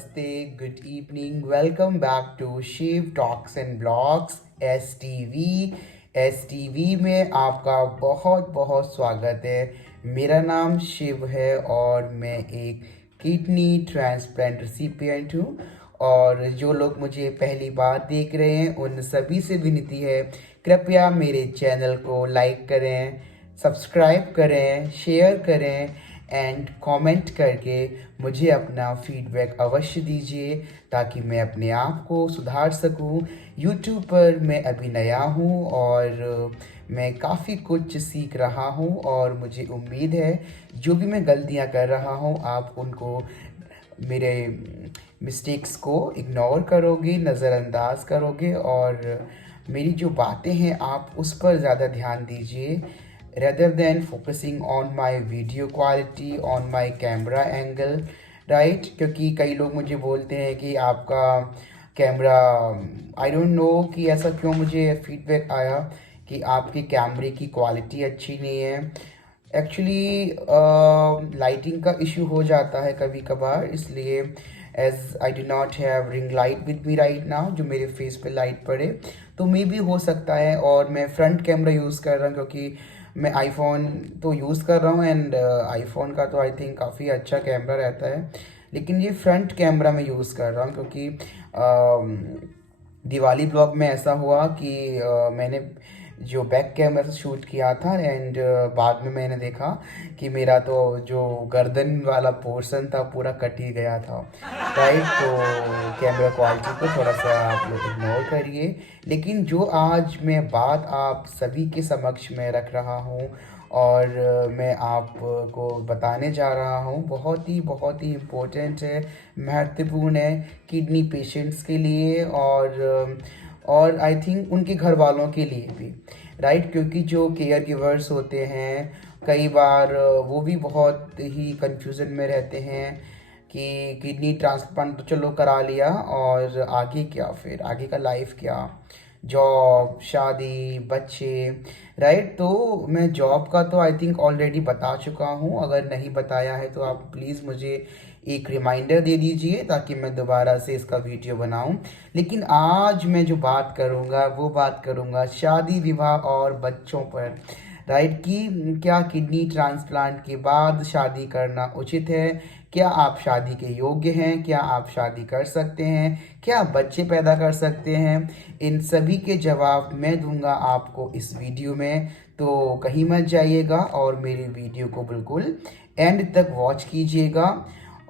Namaste, good evening. Welcome back to Shiv Talks and Blogs STV. STV में आपका बहुत बहुत स्वागत है। मेरा नाम शिव है और मैं एक किडनी ट्रांसप्लांट रिसिपिएंट हूँ। और जो लोग मुझे पहली बार देख रहे हैं उन सभी से विनती है, कृपया मेरे चैनल को लाइक करें, सब्सक्राइब करें, शेयर करें एंड कमेंट करके मुझे अपना फीडबैक अवश्य दीजिए ताकि मैं अपने आप को सुधार सकूं। यूट्यूब पर मैं अभी नया हूं और मैं काफ़ी कुछ सीख रहा हूं और मुझे उम्मीद है जो भी मैं गलतियां कर रहा हूं आप उनको, मेरे मिस्टेक्स को इग्नोर करोगे, नज़रअंदाज करोगे और मेरी जो बातें हैं आप उस पर ज़्यादा ध्यान दीजिए rather than focusing on my video quality, on my camera angle, right? क्योंकि कई लोग मुझे बोलते हैं कि आपका कैमरा, आई डोंट नो कि ऐसा क्यों मुझे फीडबैक आया कि आपके कैमरे की क्वालिटी अच्छी नहीं है। एक्चुअली लाइटिंग का इशू हो जाता है कभी कभार, इसलिए as I do not have ring light with me right now जो मेरे फेस पे लाइट पड़े, तो मे भी हो सकता है। और मैं फ्रंट कैमरा यूज़ कर रहा हूँ क्योंकि मैं आईफोन तो यूज़ कर रहा हूँ एंड आईफोन का तो आई थिंक काफ़ी अच्छा कैमरा रहता है, लेकिन ये फ्रंट कैमरा मैं यूज़ कर रहा हूँ क्योंकि दिवाली ब्लॉग में ऐसा हुआ कि मैंने जो बैक कैमरा से शूट किया था एंड बाद में मैंने देखा कि मेरा तो जो गर्दन वाला पोर्शन था पूरा कट ही गया था, राइट? तो कैमरा क्वालिटी को थोड़ा सा आप लोग इग्नोर करिए। लेकिन जो आज मैं बात आप सभी के समक्ष में रख रहा हूँ और मैं आपको बताने जा रहा हूँ बहुत ही इम्पोर्टेंट है, महत्वपूर्ण है किडनी पेशेंट्स के लिए और आई थिंक उनके घर वालों के लिए भी, राइट? क्योंकि जो केयर गिवर्स होते हैं कई बार वो भी बहुत ही कंफ्यूजन में रहते हैं कि किडनी ट्रांसप्लांट तो चलो करा लिया और आगे क्या, फिर आगे का लाइफ क्या, जॉब, शादी, बच्चे, राइट? तो मैं जॉब का तो आई थिंक ऑलरेडी बता चुका हूँ, अगर नहीं बताया है तो आप प्लीज़ मुझे एक रिमाइंडर दे दीजिए ताकि मैं दोबारा से इसका वीडियो बनाऊं। लेकिन आज मैं जो बात करूंगा वो बात करूंगा शादी, विवाह और बच्चों पर, राइट? कि क्या किडनी ट्रांसप्लांट के बाद शादी करना उचित है? क्या आप शादी के योग्य हैं? क्या आप शादी कर सकते हैं? क्या आप बच्चे पैदा कर सकते हैं? इन सभी के जवाब मैं दूंगा आपको इस वीडियो में, तो कहीं मत जाइएगा और मेरी वीडियो को बिल्कुल एंड तक वॉच कीजिएगा।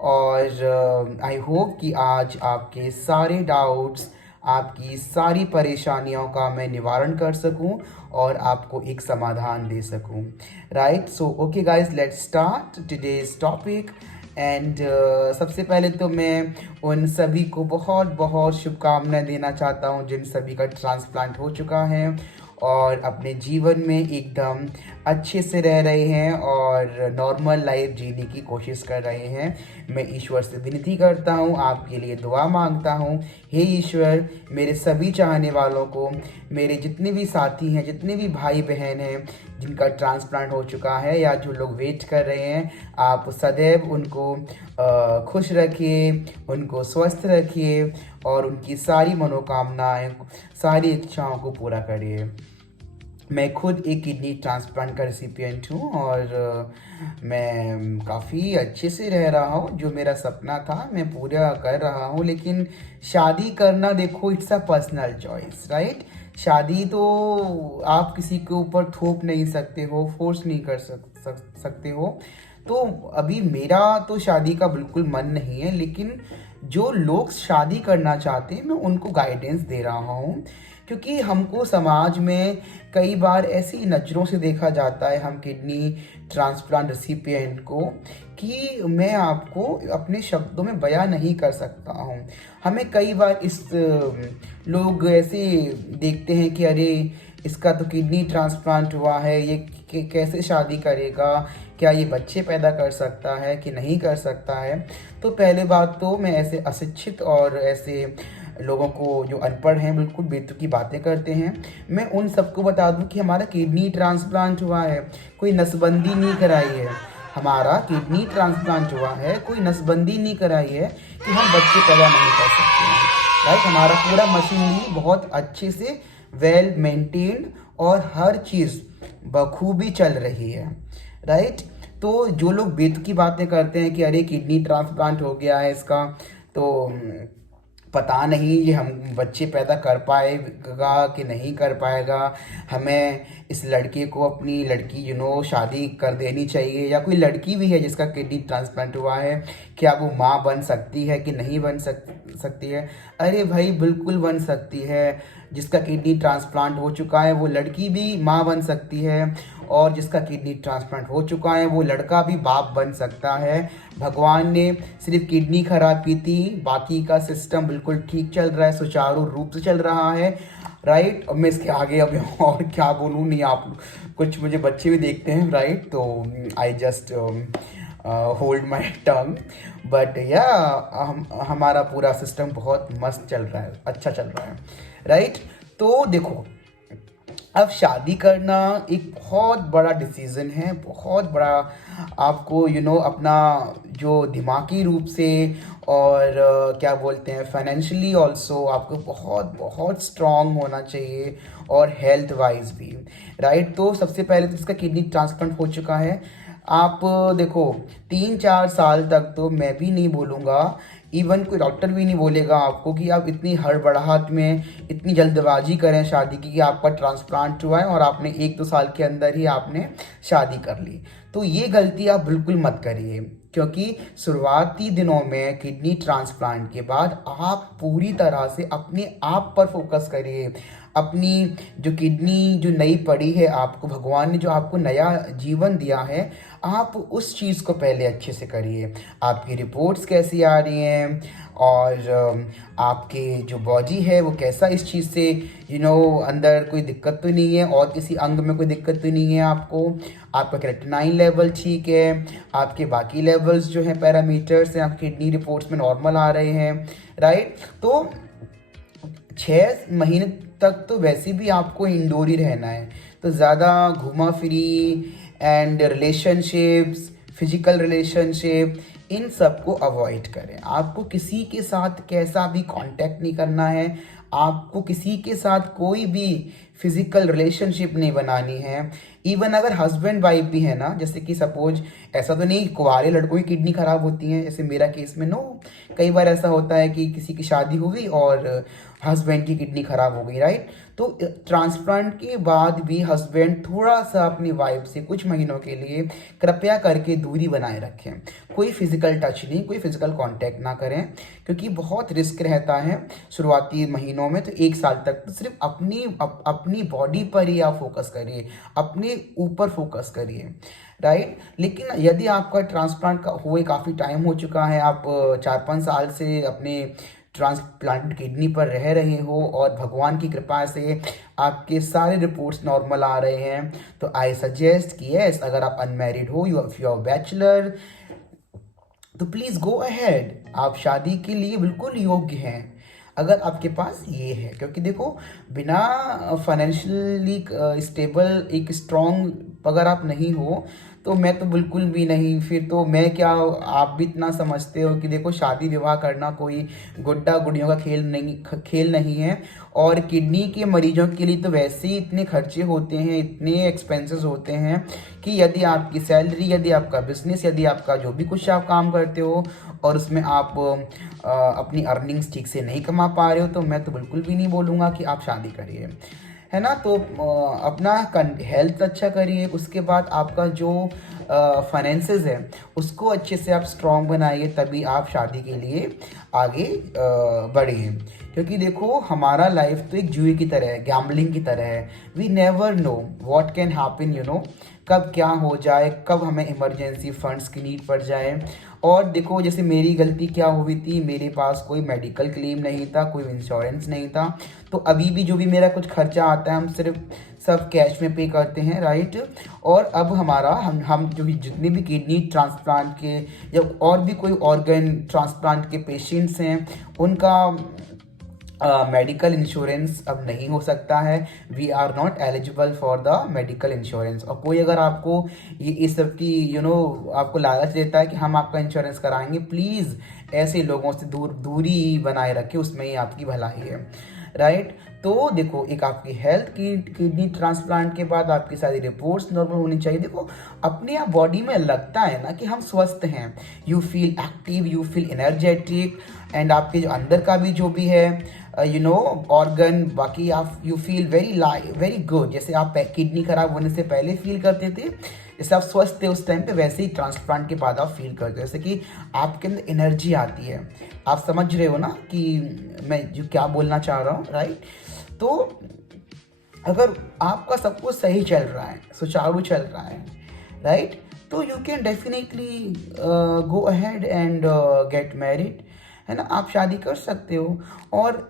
और आई होप कि आज आपके सारे डाउट्स, आपकी सारी परेशानियों का मैं निवारण कर सकूं और आपको एक समाधान दे सकूं, right? So okay guys, let's start today's topic. And सबसे पहले तो मैं उन सभी को बहुत बहुत शुभकामनाएं देना चाहता हूं जिन सभी का ट्रांसप्लांट हो चुका है और अपने जीवन में एकदम अच्छे से रह रहे हैं और नॉर्मल लाइफ जीने की कोशिश कर रहे हैं। मैं ईश्वर से विनती करता हूँ, आपके लिए दुआ मांगता हूँ, हे ईश्वर मेरे सभी चाहने वालों को, मेरे जितने भी साथी हैं, जितने भी भाई बहन हैं जिनका ट्रांसप्लांट हो चुका है या जो लोग वेट कर रहे हैं, आप सदैव उनको खुश रखिए, उनको स्वस्थ रखिए और उनकी सारी मनोकामनाएं, सारी इच्छाओं को पूरा करिए। मैं खुद एक किडनी ट्रांसप्लांट का रेसिपिएंट हूँ और मैं काफ़ी अच्छे से रह रहा हूँ। जो मेरा सपना था मैं पूरा कर रहा हूँ, लेकिन शादी करना, देखो, it's a personal choice, right? शादी तो आप किसी के ऊपर थोप नहीं सकते हो, फोर्स नहीं कर सकते हो। तो अभी मेरा तो शादी का बिल्कुल मन नहीं है, लेकिन जो लोग शादी करना चाहते हैं मैं उनको गाइडेंस दे रहा हूँ क्योंकि हमको समाज में कई बार ऐसी नज़रों से देखा जाता है हम किडनी ट्रांसप्लांट रेसिपिएंट को कि मैं आपको अपने शब्दों में बयां नहीं कर सकता हूँ। हमें कई बार इस लोग ऐसे देखते हैं कि अरे इसका तो किडनी ट्रांसप्लांट हुआ है, ये कैसे शादी करेगा, क्या ये बच्चे पैदा कर सकता है कि नहीं कर सकता है? तो पहले बात तो मैं ऐसे अशिक्षित और ऐसे लोगों को जो अनपढ़ हैं, बिल्कुल बेतुकी बातें करते हैं, मैं उन सबको बता दूं कि हमारा किडनी ट्रांसप्लांट हुआ है, कोई नसबंदी नहीं कराई है। हमारा किडनी ट्रांसप्लांट हुआ है, कोई नसबंदी नहीं कराई है कि हम बच्चे पैदा नहीं कर सकते हैं, राइट। हमारा पूरा मशीनरी बहुत अच्छे से वेल मेंटेन्ड और हर चीज़ बखूबी चल रही है, राइट। तो जो लोग बेतुकी बातें करते हैं कि अरे किडनी ट्रांसप्लांट हो गया है इसका, तो पता नहीं ये हम बच्चे पैदा कर पाएगा कि नहीं कर पाएगा, हमें इस लड़के को अपनी लड़की शादी कर देनी चाहिए, या कोई लड़की भी है जिसका किडनी ट्रांसप्लांट हुआ है, क्या वो माँ बन सकती है कि नहीं बन सकती है। अरे भाई बिल्कुल बन सकती है। जिसका किडनी ट्रांसप्लांट हो चुका है वो लड़की भी माँ बन सकती है, और जिसका किडनी ट्रांसप्लांट हो चुका है वो लड़का भी बाप बन सकता है। भगवान ने सिर्फ किडनी खराब की थी, बाकी का सिस्टम बिल्कुल ठीक चल रहा है, सुचारू रूप से चल रहा है, राइट। अब मैं इसके आगे अब और क्या बोलूँ, नहीं आप कुछ मुझे बच्चे भी देखते हैं, राइट, तो I just hold my tongue. But या हमारा पूरा सिस्टम बहुत मस्त चल रहा है, अच्छा चल रहा है, राइट। तो देखो, अब शादी करना एक बहुत बड़ा डिसीज़न है, बहुत बड़ा। आपको अपना जो दिमागी रूप से और क्या बोलते हैं फाइनेंशियली ऑल्सो आपको बहुत बहुत स्ट्रांग होना चाहिए, और हेल्थ वाइज भी, राइट। तो सबसे पहले तो इसका किडनी ट्रांसप्लांट हो चुका है। आप देखो 3-4 साल तक तो मैं भी नहीं बोलूँगा, इवन कोई डॉक्टर भी नहीं बोलेगा आपको कि आप इतनी हड़बड़ाहट में इतनी जल्दबाजी करें शादी की कि आपका ट्रांसप्लांट हुआ है और आपने 1-2 साल के अंदर ही आपने शादी कर ली। तो ये गलती आप बिल्कुल मत करिए, क्योंकि शुरुआती दिनों में किडनी ट्रांसप्लांट के बाद आप पूरी तरह से अपने आप पर फोकस करिए। अपनी जो किडनी जो नई पड़ी है आपको, भगवान ने जो आपको नया जीवन दिया है, आप उस चीज़ को पहले अच्छे से करिए। आपकी रिपोर्ट्स कैसी आ रही हैं, और आपके जो बॉडी है वो कैसा इस चीज़ से अंदर कोई दिक्कत तो नहीं है, और किसी अंग में कोई दिक्कत तो नहीं है आपको। आपका क्रेटिनाइन लेवल ठीक है, आपके बाकी लेवल्स जो हैं पैरामीटर्स हैं आपकी किडनी रिपोर्ट्स में नॉर्मल आ रहे हैं, राइट। तो 6 महीने तक तो वैसे भी आपको इंडोर ही रहना है, तो ज़्यादा घुमा फिरी एंड रिलेशनशिप्स, फिजिकल रिलेशनशिप, इन सब को अवॉइड करें। आपको किसी के साथ कैसा भी कांटेक्ट नहीं करना है, आपको किसी के साथ कोई भी फिजिकल रिलेशनशिप नहीं बनानी है। इवन अगर हस्बैंड वाइफ भी है ना, जैसे कि सपोज, ऐसा तो नहीं कुंवारे लड़कों की किडनी खराब होती है जैसे मेरा केस में, नो, कई बार ऐसा होता है कि किसी की शादी हो गई और हस्बैंड की किडनी खराब हो गई, राइट। तो ट्रांसप्लांट के बाद भी हस्बैंड थोड़ा सा अपनी वाइफ से कुछ महीनों के लिए कृपया करके दूरी बनाए रखें। कोई फिजिकल टच नहीं, कोई फिजिकल कांटेक्ट ना करें, क्योंकि बहुत रिस्क रहता है शुरुआती महीनों में। तो 1 साल तक तो सिर्फ अपनी बॉडी पर ही आप फोकस करिए, अपने ऊपर फोकस करिए, राइट। लेकिन यदि आपका ट्रांसप्लांट का हुए काफ़ी टाइम हो चुका है, आप 4-5 साल से अपने ट्रांसप्लांट किडनी पर रह रहे हो और भगवान की कृपा से आपके सारे रिपोर्ट्स नॉर्मल आ रहे हैं, तो आई सजेस्ट कि यस, अगर आप अनमैरिड हो, यू आर बैचलर, तो प्लीज़ गो अहेड, आप शादी के लिए बिल्कुल योग्य हैं अगर आपके पास ये है। क्योंकि देखो, बिना फाइनेंशियली स्टेबल एक स्ट्रॉन्ग अगर आप नहीं हो, तो मैं तो बिल्कुल भी नहीं, फिर तो मैं क्या, आप भी इतना समझते हो कि देखो शादी विवाह करना कोई गुड्डा गुड़ियों का खेल नहीं है। और किडनी के मरीजों के लिए तो वैसे ही इतने खर्चे होते हैं, इतने एक्सपेंसेस होते हैं कि यदि आपकी सैलरी, यदि आपका बिजनेस, यदि आपका जो भी कुछ आप काम करते हो और उसमें आप अपनी अर्निंग्स ठीक से नहीं कमा पा रहे हो, तो मैं तो बिल्कुल भी नहीं बोलूँगा कि आप शादी करिए, है ना। तो अपना हेल्थ अच्छा करिए, उसके बाद आपका जो फाइनेंसेस है उसको अच्छे से आप स्ट्रॉन्ग बनाइए, तभी आप शादी के लिए आगे बढ़िए। क्योंकि देखो, हमारा लाइफ तो एक जुए की तरह है, गैम्बलिंग की तरह है। We never know what can happen, कब क्या हो जाए, कब हमें इमरजेंसी फंड्स की नीड पड़ जाए। और देखो, जैसे मेरी गलती क्या हुई थी, मेरे पास कोई मेडिकल क्लेम नहीं था, कोई इंश्योरेंस नहीं था, तो अभी भी जो भी मेरा कुछ खर्चा आता है हम सिर्फ सब कैश में पे करते हैं, राइट। और अब हमारा हम जो भी जितने भी किडनी ट्रांसप्लांट के या और भी कोई ऑर्गन ट्रांसप्लांट के पेशेंट्स हैं, उनका मेडिकल इंश्योरेंस अब नहीं हो सकता है। We are not eligible for the medical insurance. और कोई अगर आपको ये इस सब की आपको लालच देता है कि हम आपका इंश्योरेंस कराएंगे, प्लीज़ ऐसे लोगों से दूरी बनाए रखें, उसमें ही आपकी भलाई है, राइट। तो देखो, एक आपकी हेल्थ की किडनी ट्रांसप्लांट के बाद आपकी सारी रिपोर्ट्स नॉर्मल होनी चाहिए। देखो, अपने आप बॉडी में लगता है ना कि हम स्वस्थ हैं, you feel active, you feel energetic, and आपके जो अंदर का भी जो भी है ऑर्गन, बाकी आप यू फील वेरी गुड। जैसे आप किडनी खराब होने से पहले फील करते थे, जैसे आप स्वस्थ थे उस टाइम पे, वैसे ही ट्रांसप्लांट के बाद आप फील करते हो, जैसे कि आपके अंदर एनर्जी आती है। आप समझ रहे हो ना कि मैं जो क्या बोलना चाह रहा हूँ, राइट। तो अगर आपका सब कुछ सही चल रहा है, सुचारू चल रहा है, राइट, तो you can definitely go ahead and get married, है ना। आप शादी कर सकते हो। और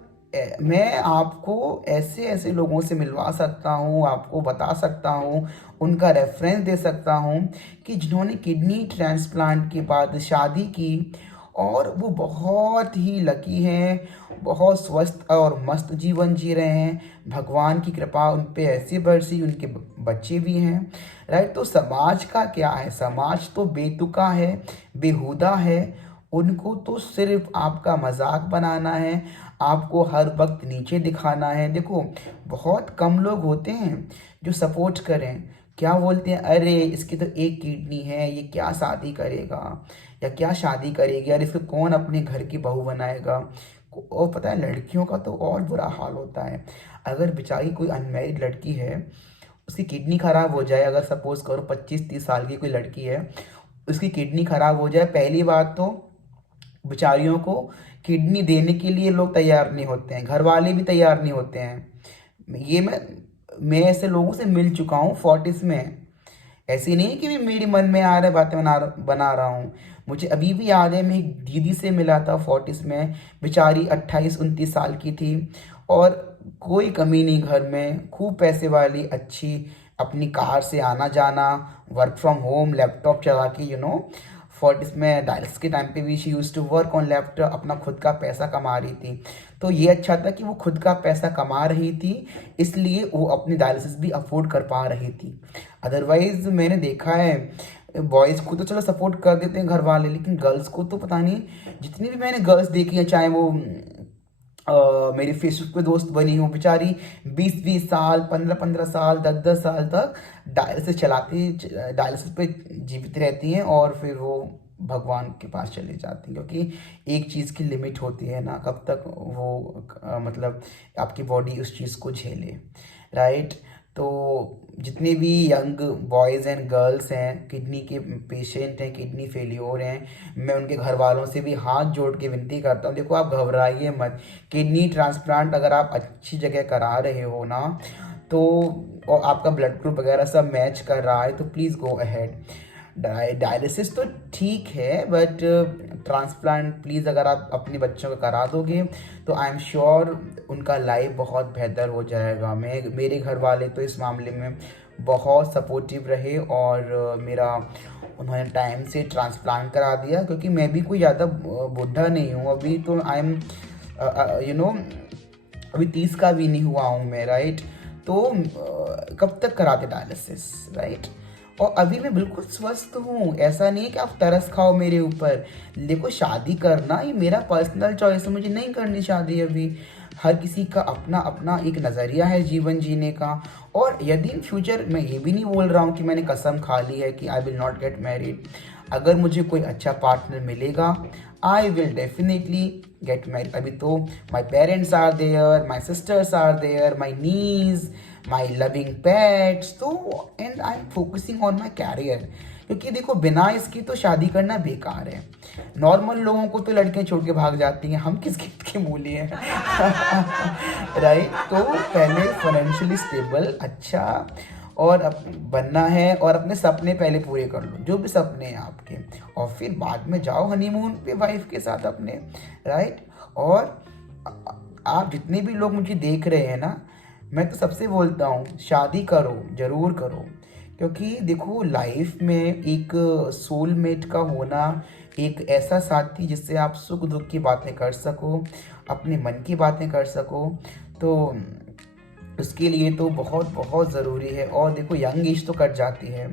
मैं आपको ऐसे ऐसे लोगों से मिलवा सकता हूँ, आपको बता सकता हूँ, उनका रेफरेंस दे सकता हूँ कि जिन्होंने किडनी ट्रांसप्लांट के बाद शादी की और वो बहुत ही लकी हैं, बहुत स्वस्थ और मस्त जीवन जी रहे हैं। भगवान की कृपा उन पे ऐसी बरसी, उनके बच्चे भी हैं, राइट। तो समाज का क्या है, समाज तो बेतुका है, बेहुदा है। उनको तो सिर्फ आपका मजाक बनाना है, आपको हर वक्त नीचे दिखाना है। देखो, बहुत कम लोग होते हैं जो सपोर्ट करें। क्या बोलते हैं, अरे इसकी तो एक किडनी है, ये क्या शादी करेगा या क्या शादी करेगी यार, इसको कौन अपने घर की बहू बनाएगा। और पता है, लड़कियों का तो और बुरा हाल होता है। अगर बेचारी कोई अनमैरिड लड़की है, उसकी किडनी खराब हो जाए, अगर सपोज करो 25-30 साल की कोई लड़की है, उसकी किडनी खराब हो जाए, पहली बात तो बेचारियों को किडनी देने के लिए लोग तैयार नहीं होते हैं, घर वाले भी तैयार नहीं होते हैं। ये मैं ऐसे लोगों से मिल चुका हूँ 40s में। ऐसी नहीं कि मेरे मन में आ रहा है, बातें बना रहा हूँ। मुझे अभी भी याद है, मैं एक दीदी से मिला था 40s में, बेचारी 28-29 साल की थी, और कोई कमी नहीं घर में, खूब पैसे वाली, अच्छी, अपनी कार से आना जाना, वर्क फ्रॉम होम, लैपटॉप चला के 40s में डायलिसिस के टाइम पे भी she use to work on laptop, अपना खुद का पैसा कमा रही थी। तो ये अच्छा था कि वो खुद का पैसा कमा रही थी, इसलिए वो अपनी डायलिसिस भी अफोर्ड कर पा रही थी। अदरवाइज मैंने देखा है, बॉयज़ को तो चलो सपोर्ट कर देते हैं घर वाले, लेकिन गर्ल्स को तो पता नहीं। जितनी भी मैंने गर्ल्स देखी हैं, चाहे वो मेरी फेसबुक पे दोस्त बनी हो, बेचारी 20-20 साल, 15-15 साल, 10-10 साल तक डायलिसिस पे जीवित रहती हैं, और फिर वो भगवान के पास चली जाती हैं। क्योंकि एक चीज़ की लिमिट होती है ना, कब तक वो मतलब आपकी बॉडी उस चीज़ को झेले, राइट। तो जितने भी यंग बॉयज़ एंड गर्ल्स हैं, किडनी के पेशेंट हैं, किडनी फेल्योर हैं, मैं उनके घर वालों से भी हाथ जोड़ के विनती करता हूँ, देखो आप घबराइए मत। किडनी ट्रांसप्लांट अगर आप अच्छी जगह करा रहे हो ना, तो और आपका ब्लड ग्रुप वगैरह सब मैच कर रहा है, तो प्लीज़ गो अहेड। डायलिसिस तो ठीक है, बट ट्रांसप्लांट प्लीज़ अगर आप अपने बच्चों को करा दोगे, तो आई एम श्योर उनका लाइफ बहुत बेहतर हो जाएगा। मेरे घर वाले तो इस मामले में बहुत सपोर्टिव रहे, और मेरा उन्होंने टाइम से ट्रांसप्लांट करा दिया। क्योंकि मैं भी कोई ज़्यादा बुढ़ा नहीं हूँ अभी, तो आई एम अभी 30 का भी नहीं हुआ हूँ मैं, राइट। तो कब तक कराते डायलिसिस, राइट। और अभी मैं बिल्कुल स्वस्थ हूँ, ऐसा नहीं है कि आप तरस खाओ मेरे ऊपर। देखो, शादी करना ये मेरा पर्सनल चॉइस है, मुझे नहीं करनी शादी अभी। हर किसी का अपना अपना एक नज़रिया है जीवन जीने का। और यदि इन फ्यूचर, मैं ये भी नहीं बोल रहा हूँ कि मैंने कसम खा ली है कि I will not get married. अगर मुझे कोई अच्छा पार्टनर मिलेगा, I will definitely get married. अभी तो my parents are there, my sisters are there, my nieces, my loving pets, तो and I am focusing on my career. क्योंकि देखो, बिना इसकी तो शादी करना बेकार है। नॉर्मल लोगों को तो लड़कियां छोड़ के भाग जाती हैं, हम किस गिफ्ट के मूल्य हैं। राइट। तो पहले फाइनेंशियली स्टेबल, अच्छा और बनना है, और अपने सपने पहले पूरे कर लो, जो भी सपने हैं आपके, और फिर बाद में जाओ हनीमून पे वाइफ के साथ अपने, राइट। और आप जितने भी लोग मुझे देख रहे हैं ना, मैं तो सबसे बोलता हूँ, शादी करो, ज़रूर करो। क्योंकि देखो, लाइफ में एक सोलमेट का होना एक ऐसा साथी जिससे आप सुख दुख की बातें कर सको, अपने मन की बातें कर सको, तो उसके लिए तो बहुत बहुत ज़रूरी है। और देखो यंग एज तो कट जाती है,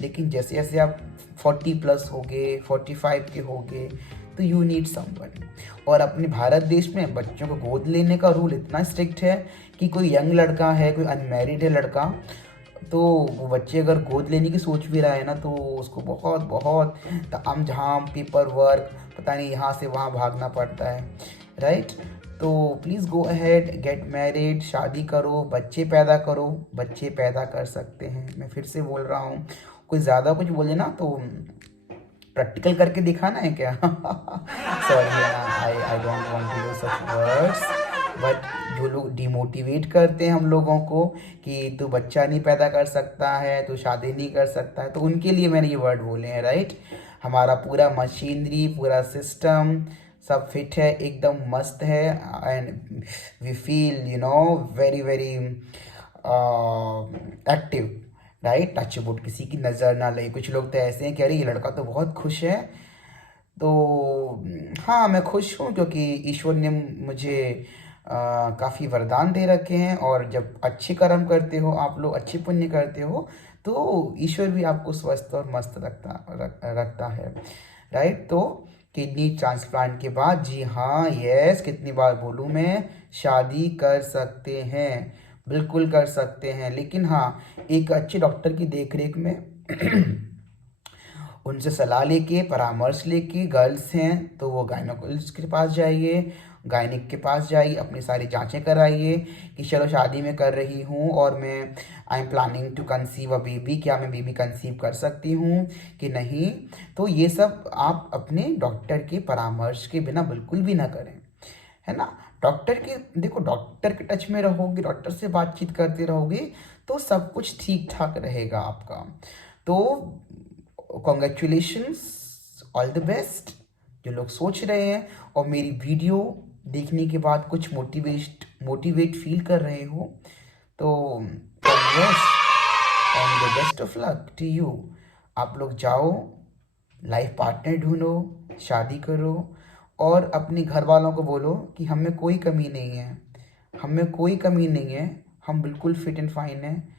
लेकिन जैसे जैसे आप 40+ हो गए, 45 के हो गए, तो यू नीड समवन। और अपने भारत देश में बच्चों को गोद लेने का रूल इतना स्ट्रिक्ट है कि कोई यंग लड़का है, कोई अनमैरिड है लड़का, तो वो बच्चे अगर गोद लेने की सोच भी रहा है ना, तो उसको बहुत बहुत ताम झाम पेपर वर्क, पता नहीं यहाँ से वहाँ भागना पड़ता है, राइट। तो please go ahead, get married, शादी करो, बच्चे पैदा करो, बच्चे पैदा कर सकते हैं। मैं फिर से बोल रहा हूँ, कोई ज़्यादा कुछ बोले ना तो प्रैक्टिकल करके दिखाना है क्या? Sorry, I don't want to use such words, but जो लोग डिमोटिवेट करते हैं हम लोगों को कि तू बच्चा नहीं पैदा कर सकता है, तू शादी नहीं कर सकता है, तो उनके लिए मैंने ये वर्ड बोले हैं, राइट। हमारा पूरा मशीनरी, पूरा सिस्टम सब फिट है, एकदम मस्त है, and we feel very very active, right. Touch wood, किसी की नज़र ना लगे। कुछ लोग तो ऐसे हैं कि अरे ये लड़का तो बहुत खुश है, तो हाँ मैं खुश हूँ क्योंकि ईश्वर ने मुझे काफ़ी वरदान दे रखे हैं। और जब अच्छे कर्म करते हो आप लोग, अच्छे पुण्य करते हो, तो ईश्वर भी आपको स्वस्थ और मस्त रखता है, राइट। तो किडनी ट्रांसप्लांट के बाद, जी हाँ, यस, कितनी बार बोलूँ मैं, शादी कर सकते हैं, बिल्कुल कर सकते हैं। लेकिन हाँ, एक अच्छे डॉक्टर की देखरेख में उनसे सलाह लेके, परामर्श लेके, गर्ल्स हैं तो वो गायनोकोलॉजिस्ट के पास जाइए, गायनिक के पास जाइए, अपनी सारी जांचें कराइए कि चलो शादी में कर रही हूँ और मैं I am planning to conceive a baby, क्या मैं बेबी कंसीव कर सकती हूँ कि नहीं। तो ये सब आप अपने डॉक्टर के परामर्श के बिना बिल्कुल भी ना करें, है ना। डॉक्टर के, देखो डॉक्टर के टच में रहोगे, डॉक्टर से बातचीत करते रहोगे, तो सब कुछ ठीक ठाक रहेगा आपका। तो कॉन्ग्रेचुलेशंस, ऑल द बेस्ट जो लोग सोच रहे हैं और मेरी वीडियो देखने के बाद कुछ मोटिवेट फील कर रहे हो, तो Congress and the best of luck to you. आप लोग जाओ, लाइफ पार्टनर ढूंढो, शादी करो, और अपने घर वालों को बोलो कि हम में कोई कमी नहीं है, हम में कोई कमी नहीं है, हम बिल्कुल फिट एंड फाइन हैं।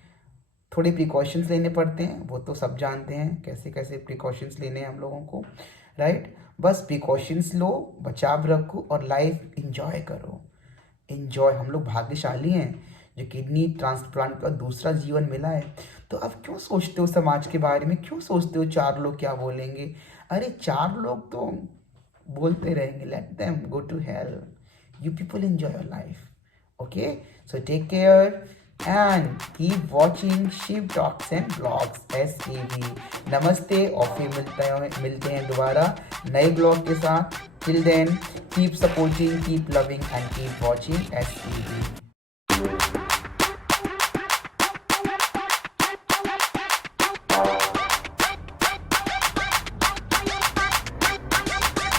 थोड़े प्रिकॉशंस लेने पड़ते हैं, वो तो सब जानते हैं कैसे कैसे प्रिकॉशंस लेने हैं हम लोगों को, राइट। बस प्रिकॉशंस लो, बचाव रखो और लाइफ इंजॉय करो। इंजॉय, हम लोग भाग्यशाली हैं जो किडनी ट्रांसप्लांट का दूसरा जीवन मिला है। तो अब क्यों सोचते हो समाज के बारे में, क्यों सोचते हो चार लोग क्या बोलेंगे? अरे चार लोग तो बोलते रहेंगे, let them go to hell, you people enjoy your life, okay? So take care and keep watching Shiv Talks and Vlogs SEV। नमस्ते, और फिर मिलते हैं दोबारा नए ब्लॉग के साथ। Till then, keep supporting, keep loving and keep watching SEV।